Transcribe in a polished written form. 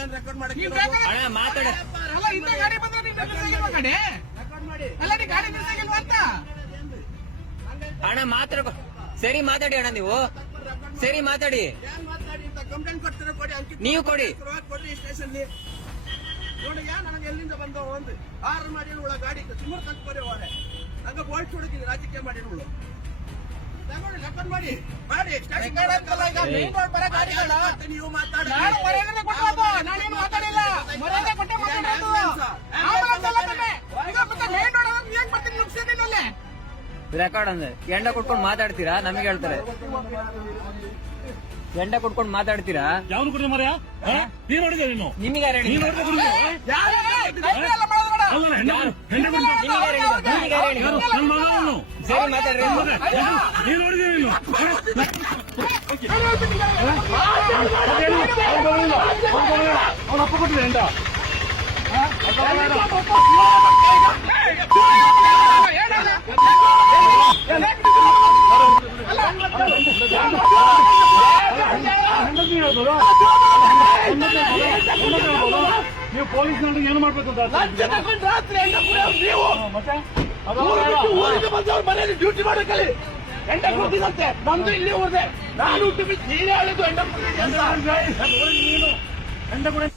ನೀವೇನ್ ರೆಕಾರ್ಡ್ ಮಾಡಿ ಮಾತಾಡ ಗಾಡಿ ಬಂದ್ರೆ ಗಾಡಿ ನಿಲ್ಸಂಗಿಲ್ವಾ ಅಂತ ಅಣ್ಣ ಮಾತಾಡ. ಸರಿ ಮಾತಾಡಿ ಅಣ್ಣ, ನೀವು ಸರಿ ಮಾತಾಡಿ. ಕಂಪ್ಲೇಂಟ್ ಕೊಡ್ತೀರ ಕೊಡಿ, ನೀವು ಕೊಡಿ ಕೊಡ್ರಿ ಸ್ಟೇಷನ್ ನೋಡಿ. ನನಗೆ ಎಲ್ಲಿಂದ ಬಂದವ ಒಂದು ಆರು ಮಾಡಿ ಗಾಡಿ ಸುಮಾರು ಕಟ್ಕೊರಿ ಹೋರೆ ನಂಗೆ ಬೋಲ್ಟ್ ಹುಡುಕಿದ್ವಿ ರಾಜಕೀಯ ಮಾಡಿ ರೆಕಾರ್ಡ್ ಮಾಡಿ ಮಾಡಿ ನೀವು ಮಾತಾಡಿ. ರೆಕಾರ್ಡ್ ಅಂದ್ರೆ ಎಂಡ ಕೊಟ್ಕೊಂಡು ಮಾತಾಡ್ತೀರಾ? ನಮಗೆ ಹೇಳ್ತಾರೆ ಎಂಡ ಕೊಟ್ಕೊಂಡು ಮಾತಾಡ್ತೀರಾ? ಯಾವನು ಕೊಡ್ರಿ ಮರ್ಯಾ ನೀನ್ ನೋಡಿದ್ಯಾ? ನೀನು ನಿಮಗೆ ಯಾರು ನೀನ್ ಹೇಳಿದ್ರು? ನನ್ ಮಗ ಅವನು. ಸರಿ ಮಾತಾಡ್ರಿ. ನೀನ್ ನೋಡಿದ್ಯಾ? ನೀನು ಅವನ ಅಪ್ಪ ಕೊಟ್ಟಿದೆ ಎಂಡ. ನೀವು ಪೊಲೀಸ್ ನಲ್ಲಿ ಏನು ಮಾಡ್ಬೇಕು ಅಂತ ಮನೆಯಲ್ಲಿ ಡ್ಯೂಟಿ ಮಾಡಬೇಕಲ್ಲಿ ಎಂಡ ಕೊಡ್ತೀನಂತೆ. ನಮ್ದು ಇಲ್ಲಿ ಊರ್ದೆ ನಾನು ಹುಟ್ಟು ಬಿಟ್ಟು ನೀನೇ ಹೇಳಿದ್ದು ಎಂಡ ಕೊಡ್ತೀನಿ.